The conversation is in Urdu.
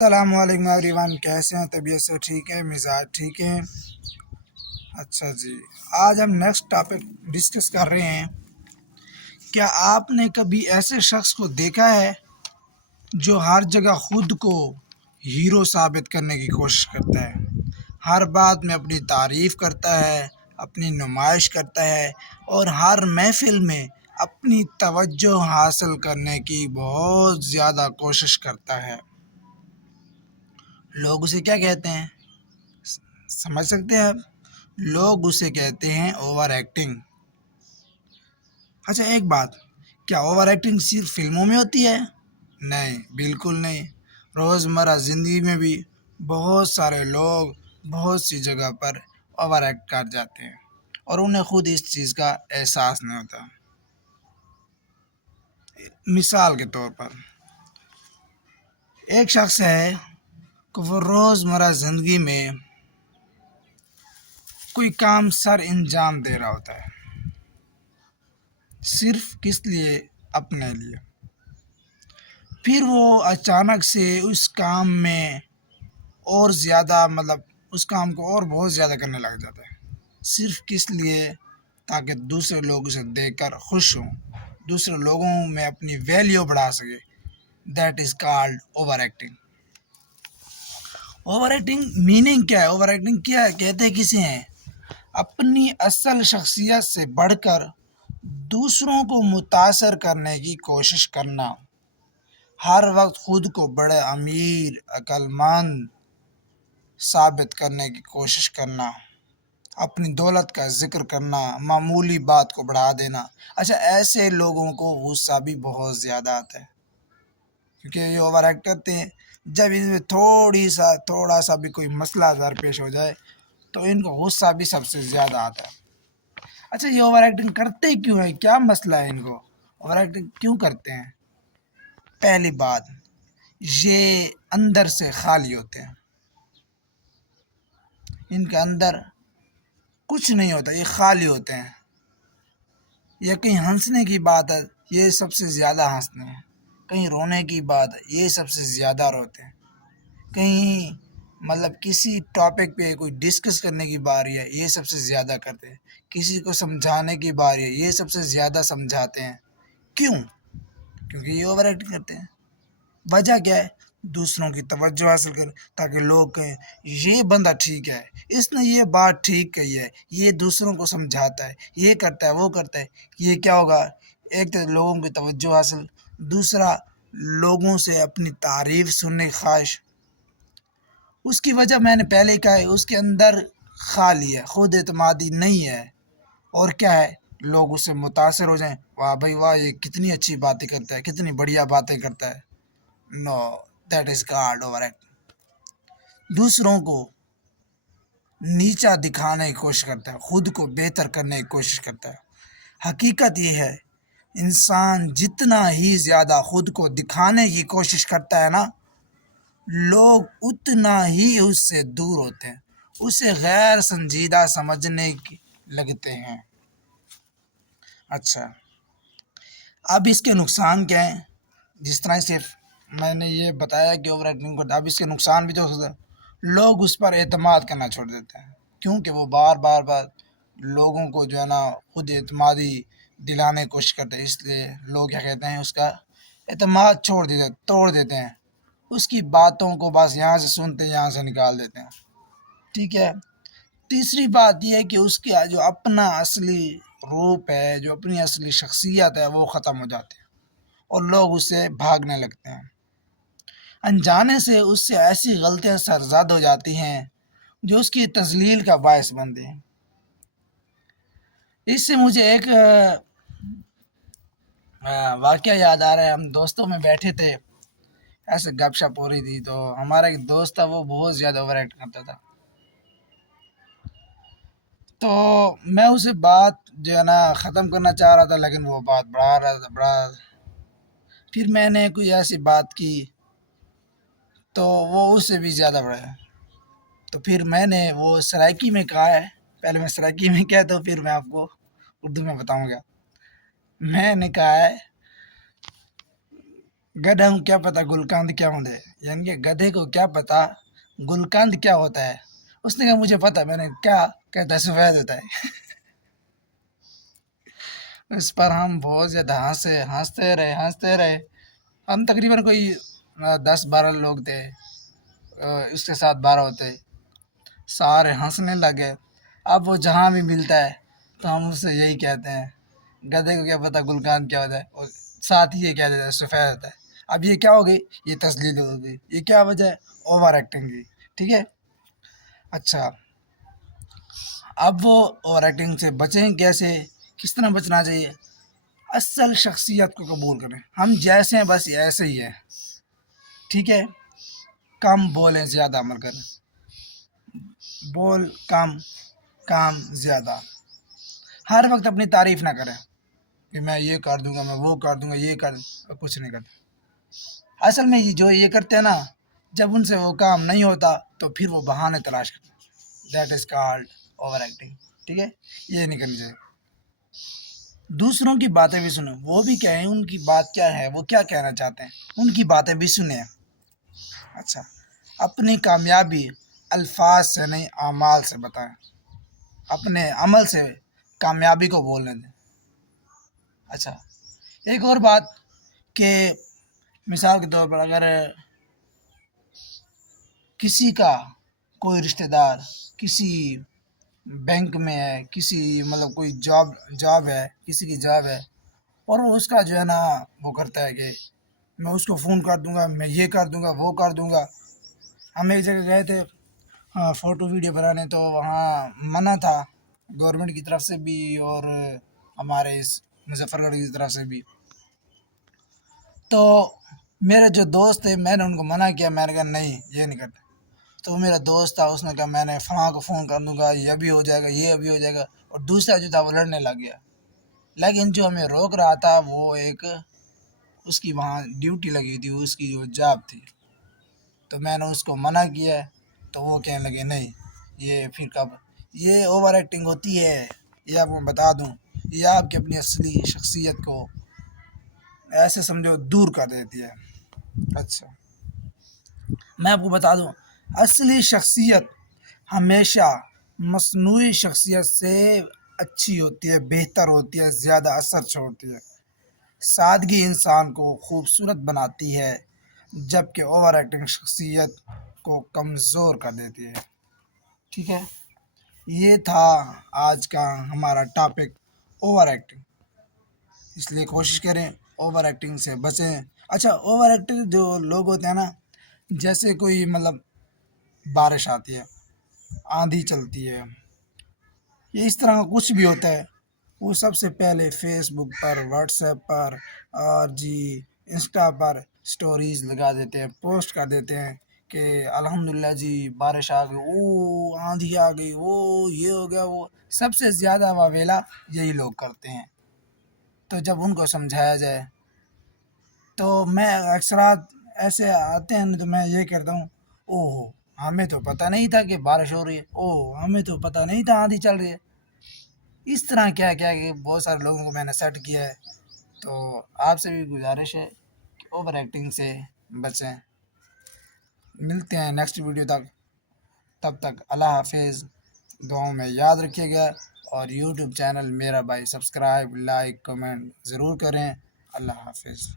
السلام علیکم ایوری ون، کیسے ہیں؟ طبیعت سے ٹھیک ہے؟ مزاج ٹھیک ہے؟ اچھا جی، آج ہم نیکسٹ ٹاپک ڈسکس کر رہے ہیں۔ کیا آپ نے کبھی ایسے شخص کو دیکھا ہے جو ہر جگہ خود کو ہیرو ثابت کرنے کی کوشش کرتا ہے، ہر بات میں اپنی تعریف کرتا ہے، اپنی نمائش کرتا ہے اور ہر محفل میں اپنی توجہ حاصل کرنے کی بہت زیادہ کوشش کرتا ہے؟ لوگ اسے کیا کہتے ہیں؟ سمجھ سکتے ہیں آپ؟ لوگ اسے کہتے ہیں اوور ایکٹنگ۔ اچھا ایک بات، کیا اوور ایکٹنگ صرف فلموں میں ہوتی ہے؟ نہیں، بالکل نہیں۔ روزمرہ زندگی میں بھی بہت سارے لوگ بہت سی جگہ پر اوور ایکٹ کر جاتے ہیں اور انہیں خود اس چیز کا احساس نہیں ہوتا۔ مثال کے طور پر ایک شخص ہے کہ وہ روزمرہ زندگی میں کوئی کام سر انجام دے رہا ہوتا ہے، صرف کس لیے؟ اپنے لیے۔ پھر وہ اچانک سے اس کام میں اور زیادہ اس کام کو اور بہت زیادہ کرنے لگ جاتا ہے، صرف کس لیے؟ تاکہ دوسرے لوگ اسے دیکھ کر خوش ہوں، دوسرے لوگوں میں اپنی ویلیو بڑھا سکے۔ That is called over acting. Over acting meaning کیا ہے؟ اوور ایکٹنگ کیا کہتے کسے ہیں؟ اپنی اصل شخصیت سے بڑھ کر دوسروں کو متاثر کرنے کی کوشش کرنا، ہر وقت خود کو بڑے امیر، عقل مند ثابت کرنے کی کوشش کرنا، اپنی دولت کا ذکر کرنا، معمولی بات کو بڑھا دینا۔ اچھا ایسے لوگوں کو غصہ بھی بہت زیادہ آتا ہے، کیونکہ یہ اوور ایکٹ کرتے ہیں۔ جب ان میں تھوڑا سا بھی کوئی مسئلہ درپیش ہو جائے تو ان کو غصہ بھی سب سے زیادہ آتا ہے۔ اچھا یہ اوور ایکٹنگ کرتے کیوں ہیں؟ کیا مسئلہ ہے ان کو؟ اوور ایکٹنگ کیوں کرتے ہیں؟ پہلی بات، یہ اندر سے خالی ہوتے ہیں، ان کے اندر کچھ نہیں ہوتا، یہ خالی ہوتے ہیں۔ یا کہیں ہنسنے کی بات ہے، یہ سب سے زیادہ ہنستے ہیں۔ کہیں رونے کی بات ہے، یہ سب سے زیادہ روتے ہیں۔ کہیں کسی ٹاپک پہ کوئی ڈسکس کرنے کی باری ہے، یہ سب سے زیادہ کرتے ہیں۔ کسی کو سمجھانے کی باری ہے، یہ سب سے زیادہ سمجھاتے ہیں۔ کیوں؟ کیونکہ یہ اوور ایکٹنگ کرتے ہیں۔ وجہ کیا ہے؟ دوسروں کی توجہ حاصل کر، تاکہ لوگ کہیں یہ بندہ ٹھیک ہے، اس نے یہ بات ٹھیک کہی ہے، یہ دوسروں کو سمجھاتا ہے، یہ کرتا ہے، وہ کرتا ہے۔ یہ کیا ہوگا؟ ایک تو لوگوں کی توجہ حاصل، دوسرا لوگوں سے اپنی تعریف سننے کی خواہش۔ اس کی وجہ میں نے پہلے کہا ہے، اس کے اندر خالی ہے، خود اعتمادی نہیں ہے، اور کیا ہے؟ لوگ اس سے متاثر ہو جائیں، واہ بھائی واہ، یہ کتنی اچھی باتیں کرتا ہے، کتنی بڑھیا باتیں کرتا ہے۔ No, that is called over act. دوسروں کو نیچا دکھانے کی کوشش کرتا ہے، خود کو بہتر کرنے کی کوشش کرتا ہے۔ حقیقت یہ ہے، انسان جتنا ہی زیادہ خود کو دکھانے کی کوشش کرتا ہے نا، لوگ اتنا ہی اس سے دور ہوتے ہیں، اسے غیر سنجیدہ سمجھنے لگتے ہیں۔ اچھا اب اس کے نقصان کیا ہیں؟ جس طرح سے میں نے یہ بتایا کہ اوور ایکٹنگ کو، اب اس کے نقصان بھی تو ہو سکتا ہے۔ لوگ اس پر اعتماد کرنا چھوڑ دیتے ہیں، کیونکہ وہ بار بار لوگوں کو جو ہے نا خود اعتمادی دلانے کی کوشش کرتے ہیں، اس لیے لوگ کیا کہتے ہیں، اس کا اعتماد توڑ دیتے ہیں۔ اس کی باتوں کو بس یہاں سے سنتے ہیں، یہاں سے نکال دیتے ہیں۔ ٹھیک ہے۔ تیسری بات یہ ہے کہ اس کی جو اپنا اصلی روپ ہے، جو اپنی اصلی شخصیت ہے، وہ ختم ہو جاتی ہے اور لوگ اس سے بھاگنے لگتے ہیں۔ انجانے سے اس سے ایسی غلطیاں سرزد ہو جاتی ہیں جو اس کی تذلیل کا باعث بنتے ہیں۔ اس سے مجھے ایک واقعہ یاد آ رہا ہے۔ ہم دوستوں میں بیٹھے تھے، ایسے گپ شپ ہو رہی تھی، تو ہمارا ایک دوست تھا، وہ بہت زیادہ اوور ایکٹ کرتا تھا۔ تو میں اسے بات جو ہے نا ختم کرنا چاہ رہا تھا، لیکن وہ بات بڑھا رہا تھا۔ پھر میں نے کوئی ایسی بات کی تو وہ اس سے بھی زیادہ بڑھا۔ تو پھر میں نے وہ سرائکی میں کہا ہے، پہلے میں سرائکی میں کہتا ہوں، پھر میں آپ کو اردو میں بتاؤں گا۔ میں نے کہا ہے گدھا ہوں کیا پتا گلکاند کیا ہوتا ہے، یعنی کہ گدھے کو کیا پتا گلکاند کیا ہوتا ہے. اس نے کہا مجھے پتا. میں نے کیا کہتا ہے سفید ہوتا ہے. اس پر ہم بہت زیادہ ہنستے رہے. ہم تقریباً کوئی 10-12 لوگ تھے، اس کے ساتھ 12 ہوتے. سارے ہنسنے لگے. اب وہ جہاں بھی ملتا ہے تو ہم اس سے یہی کہتے ہیں گدھے کو کیا پتا گلکاند کیا ہوتا ہے، اور ساتھ ہی یہ کہہ دیتا ہے سفید ہوتا ہے. اب یہ کیا ہو گئی، یہ تسلیل ہو گئی. یہ کیا وجہ ہے، اوور ایکٹنگ کی. ٹھیک ہے. اچھا، اب وہ اوور ایکٹنگ سے بچیں کیسے، کس طرح بچنا چاہیے. اصل شخصیت کو قبول کریں. ہم جیسے ہیں بس ایسے ہی ہیں. ٹھیک ہے. کم بولیں زیادہ عمل کریں. بول کم، کام زیادہ. ہر وقت اپنی تعریف نہ کریں کہ میں یہ کر دوں گا، میں وہ کر دوں گا، یہ کر کچھ نہیں کرتے. اصل میں جو یہ کرتے ہیں نا، جب ان سے وہ کام نہیں ہوتا تو پھر وہ بہانے تلاش کرتے ہیں. That is called over acting. ٹھیک ہے. یہ نہیں کرنی چاہیے. دوسروں کی باتیں بھی سنیں. وہ بھی کہیں ان کی بات کیا ہے، وہ کیا کہنا چاہتے ہیں، ان کی باتیں بھی سنیں. اچھا، اپنی کامیابی الفاظ سے نہیں اعمال سے بتائیں. اپنے عمل سے کامیابی کو بولنے دیں. اچھا، ایک اور بات کہ مثال کے طور پر اگر کسی کا کوئی رشتہ دار کسی بینک میں ہے، کسی مطلب کوئی جاب ہے، کسی کی جاب ہے، اور وہ اس کا جو ہے نا وہ کرتا ہے کہ میں اس کو فون کر دوں گا، میں یہ کر دوں گا، وہ کر دوں گا. ہم ایک جگہ گئے تھے فوٹو ویڈیو بنانے، تو وہاں منع تھا گورنمنٹ کی طرف سے بھی اور ہمارے اس مظفر گڑھ کی طرف سے بھی. تو میرے جو دوست تھے میں نے ان کو منع کیا. میں نے کہا نہیں یہ نہیں کرتے. تو میرا دوست تھا، اس نے کہا میں نے فلاں کو فون کر دوں گا، یہ ابھی ہو جائے گا، یہ ابھی ہو جائے گا. اور دوسرا جو تھا وہ لڑنے لگ گیا. لیکن جو ہمیں روک رہا تھا وہ ایک اس کی وہاں ڈیوٹی لگی تھی، اس کی جو جاب تھی. تو میں نے اس کو منع کیا تو وہ کہنے لگے نہیں یہ پھر کب. یہ اوور ایکٹنگ ہوتی ہے. یہ آپ کو بتا دوں، یہ آپ کی اپنی اصلی شخصیت کو ایسے سمجھو دور کر دیتی ہے. اچھا، میں آپ کو بتا دوں اصلی شخصیت ہمیشہ مصنوعی شخصیت سے اچھی ہوتی ہے، بہتر ہوتی ہے، زیادہ اثر چھوڑتی ہے. سادگی انسان کو خوبصورت بناتی ہے، جبکہ اوور ایکٹنگ شخصیت کو کمزور کر دیتی ہے. ٹھیک ہے. یہ تھا آج کا ہمارا ٹاپک اوور ایکٹنگ. اس لیے کوشش کریں اوور ایکٹنگ سے بچیں. اچھا، اوور ایکٹنگ جو لوگ ہوتے ہیں نا، جیسے کوئی مطلب بارش آتی ہے، آندھی چلتی ہے، یہ اس طرح کا کچھ بھی ہوتا ہے، وہ سب سے پہلے فیس بک پر، واٹس ایپ پر اور انسٹا پر سٹوریز لگا دیتے ہیں، پوسٹ کر دیتے ہیں کہ الحمدللہ جی بارش آ گئی، او آندھی آ گئی، وہ یہ ہو گیا. وہ سب سے زیادہ واویلا یہی لوگ کرتے ہیں. تو جب ان کو سمجھایا جائے تو میں اکثرات ایسے آتے ہیں تو میں یہ کہتا ہوں اوہ ہمیں تو پتہ نہیں تھا کہ بارش ہو رہی ہے، اوہ ہمیں تو پتہ نہیں تھا آندھی چل رہی ہے. اس طرح کیا کیا کہ بہت سارے لوگوں کو میں نے سیٹ کیا ہے. تو آپ سے بھی گزارش ہے کہ اوور ایکٹنگ سے بچیں. ملتے ہیں نیکسٹ ویڈیو تک. تب تک اللہ حافظ. دعاؤں میں یاد رکھیے گا، اور یوٹیوب چینل میرا بھائی سبسکرائب، لائک، کمنٹ ضرور کریں. اللہ حافظ.